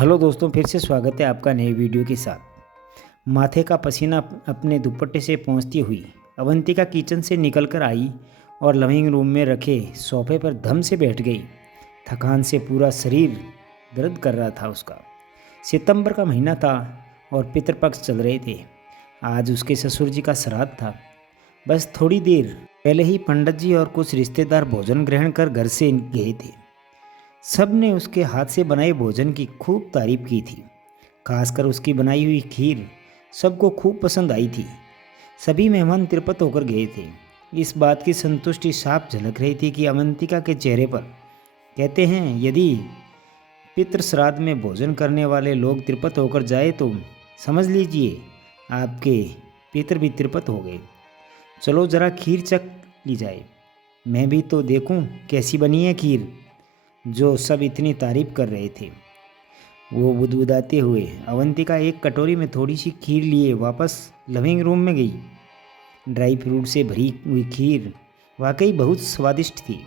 Hello दोस्तों, फिर से स्वागत है आपका नए वीडियो के साथ। माथे का पसीना अपने दुपट्टे से पोंछती हुई अवंतिका किचन से निकलकर आई और लिविंग रूम में रखे सोफे पर धम से बैठ गई। थकान से पूरा शरीर दर्द कर रहा था उसका। सितंबर का महीना था और पितृपक्ष चल रहे थे। आज उसके ससुर जी का श्राद्ध था। बस थोड़ी देर पहले ही पंडित जी और कुछ रिश्तेदार भोजन ग्रहण कर घर से गए थे। सब ने उसके हाथ से बनाए भोजन की खूब तारीफ की थी। खासकर उसकी बनाई हुई खीर सबको खूब पसंद आई थी। सभी मेहमान तिरपत होकर गए थे। इस बात की संतुष्टि साफ झलक रही थी कि अवंतिका के चेहरे पर। कहते हैं, यदि पितृ श्राद्ध में भोजन करने वाले लोग तिरपत होकर जाए तो समझ लीजिए आपके पितृ भी तिरपत हो गए। चलो ज़रा खीर चख ली जाए, मैं भी तो देखूं कैसी बनी है खीर, जो सब इतनी तारीफ कर रहे थे। वो बुदबुदाते हुए अवंतिका एक कटोरी में थोड़ी सी खीर लिए वापस लिविंग रूम में गई। ड्राई फ्रूट से भरी हुई खीर वाकई बहुत स्वादिष्ट थी।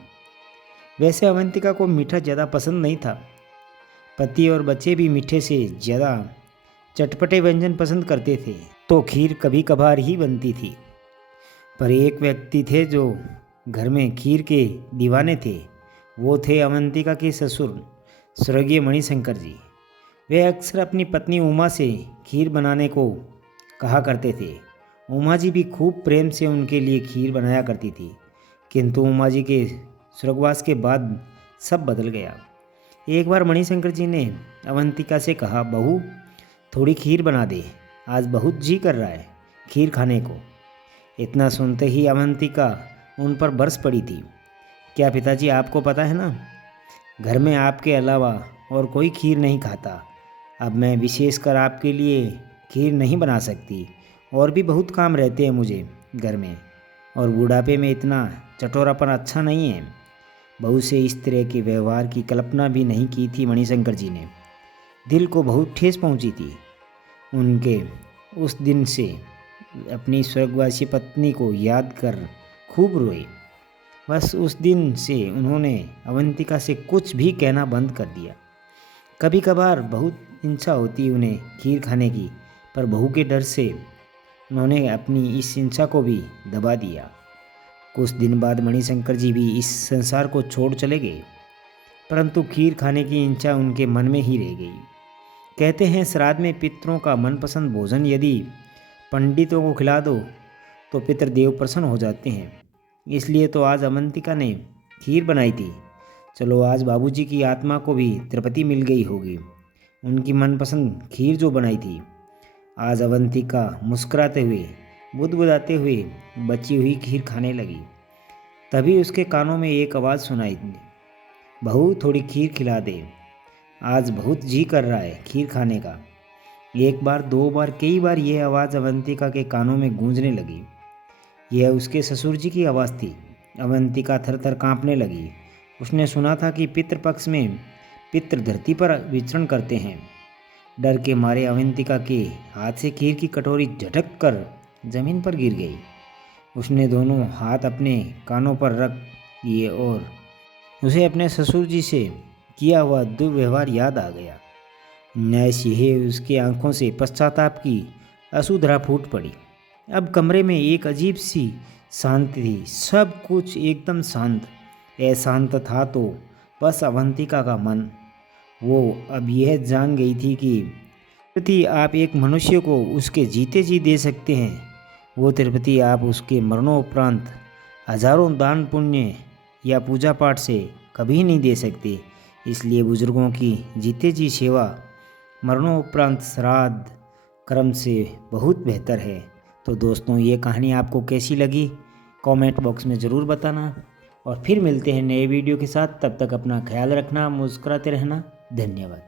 वैसे अवंतिका को मीठा ज़्यादा पसंद नहीं था। पति और बच्चे भी मीठे से ज़्यादा चटपटे व्यंजन पसंद करते थे, तो खीर कभी कभार ही बनती थी। पर एक व्यक्ति थे जो घर में खीर के दीवाने थे। वो थे अवंतिका के ससुर स्वर्गीय मणिशंकर जी। वे अक्सर अपनी पत्नी उमा से खीर बनाने को कहा करते थे। उमा जी भी खूब प्रेम से उनके लिए खीर बनाया करती थी। किंतु उमा जी के स्वर्गवास के बाद सब बदल गया। एक बार मणिशंकर जी ने अवंतिका से कहा, बहू थोड़ी खीर बना दे, आज बहुत जी कर रहा है खीर खाने को। इतना सुनते ही अवंतिका उन पर बरस पड़ी थी। क्या पिताजी, आपको पता है ना, घर में आपके अलावा और कोई खीर नहीं खाता। अब मैं विशेषकर आपके लिए खीर नहीं बना सकती। और भी बहुत काम रहते हैं मुझे घर में, और बुढ़ापे में इतना चटोरापन अच्छा नहीं है। बहू से इस तरह के व्यवहार की कल्पना भी नहीं की थी मणिशंकर जी ने। दिल को बहुत ठेस पहुंची थी उनके। उस दिन से अपनी स्वर्गवासी पत्नी को याद कर खूब रोए। बस उस दिन से उन्होंने अवंतिका से कुछ भी कहना बंद कर दिया। कभी कभार बहुत इच्छा होती उन्हें खीर खाने की, पर बहू के डर से उन्होंने अपनी इस इच्छा को भी दबा दिया। कुछ दिन बाद मणिशंकर जी भी इस संसार को छोड़ चले गए, परंतु खीर खाने की इच्छा उनके मन में ही रह गई। कहते हैं, श्राद्ध में पितरों का मनपसंद भोजन यदि पंडितों को खिला दो तो पितृदेव प्रसन्न हो जाते हैं। इसलिए तो आज अवंतिका ने खीर बनाई थी। चलो, आज बाबूजी की आत्मा को भी तृप्ति मिल गई होगी। उनकी मनपसंद खीर जो बनाई थी। आज अवंतिका मुस्कुराते हुए बुदबुदाते हुए बची हुई खीर खाने लगी। तभी उसके कानों में एक आवाज़ सुनाई दी, बहू थोड़ी खीर खिला दे, आज बहुत जी कर रहा है खीर खाने का। एक बार, दो बार, कई बार यह आवाज़ अवंतिका के कानों में गूंजने लगी। यह उसके ससुर जी की आवाज़ थी। अवंतिका थर थर काँपने लगी। उसने सुना था कि पितृपक्ष में पितृ धरती पर विचरण करते हैं। डर के मारे अवंतिका के हाथ से खीर की कटोरी झटक कर जमीन पर गिर गई। उसने दोनों हाथ अपने कानों पर रख लिए और उसे अपने ससुर जी से किया हुआ दुर्व्यवहार याद आ गया। न्यास यह, उसकी आंखों से पश्चाताप की अश्रुधारा फूट पड़ी। अब कमरे में एक अजीब सी शांति थी। सब कुछ एकदम शांत। अशांत था तो बस अवंतिका का मन। वो अब यह जान गई थी कि तृप्ति आप एक मनुष्य को उसके जीते जी दे सकते हैं, वो तृप्ति आप उसके मरणोपरांत हजारों दान पुण्य या पूजा पाठ से कभी नहीं दे सकते। इसलिए बुजुर्गों की जीते जी सेवा मरणोपरांत श्राद्ध कर्म से बहुत बेहतर है। तो दोस्तों, ये कहानी आपको कैसी लगी कमेंट बॉक्स में ज़रूर बताना। और फिर मिलते हैं नए वीडियो के साथ। तब तक अपना ख्याल रखना, मुस्कुराते रहना। धन्यवाद।